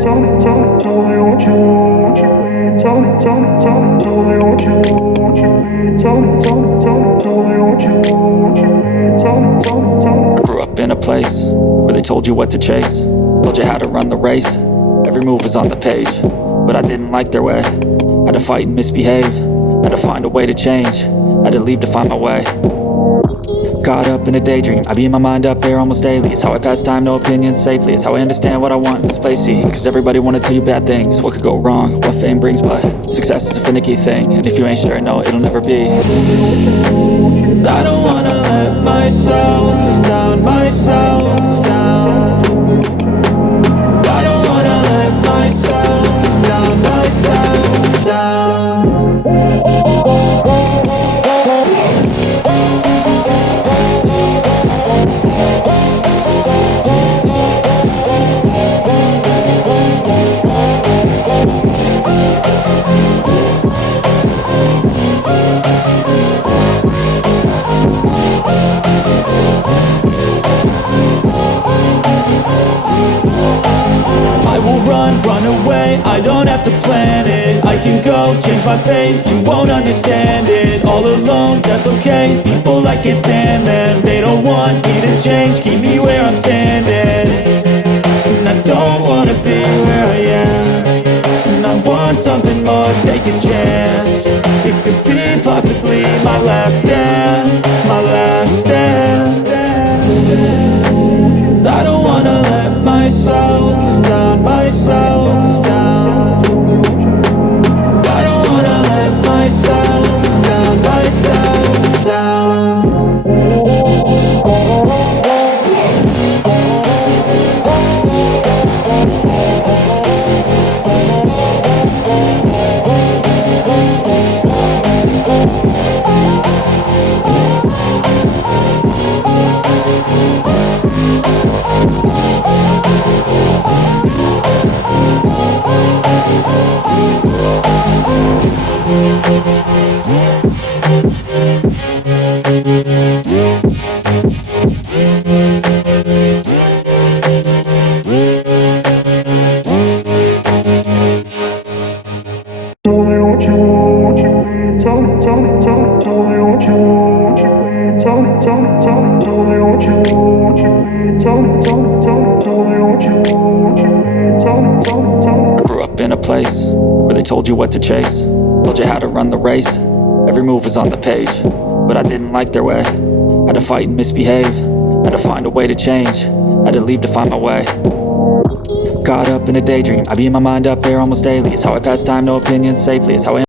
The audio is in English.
tell me what you want, what you need. Tell me what you want, what you need. Tell me what you want, what you need. Tell me. I grew up in a place where they told you what to chase, told you how to run the race. Every move was on the page, but I didn't like their way. Had to fight and misbehave, had to find a way to change, had to leave to find my way. Caught up in a daydream, I be in my mind up there almost daily. It's how I pass time, no opinions safely. It's how I understand what I want in this place, see. Cause everybody wanna tell you bad things, what could go wrong, what fame brings. But success is a finicky thing, and if you ain't sure, no, it'll never be. I don't wanna let myself down, myself down. I don't wanna let myself down, myself down. Run away, I don't have to plan it. I can go, change my fate, you won't understand it. All alone, that's okay, people I can't stand them. They don't want me to change, keep me where I'm standing. And I don't wanna be where I am, and I want something more, take a chance. It could be possibly my last dance, my last dance. I don't wanna let myself down, myself down. I don't wanna let myself down, myself down. Tell me what you want, what you need. Tell me what you want, what you need. Tell me what you want, what you need. Tell me what you want, what you need. Tell me. I grew up in a place where they told you what to chase, told you how to run the race. Every move was on the page, but I didn't like their way. Had to fight and misbehave, had to find a way to change, had to leave to find my way. Caught up in a daydream, I be in my mind up there almost daily. It's how I pass time, no opinions safely. It's how I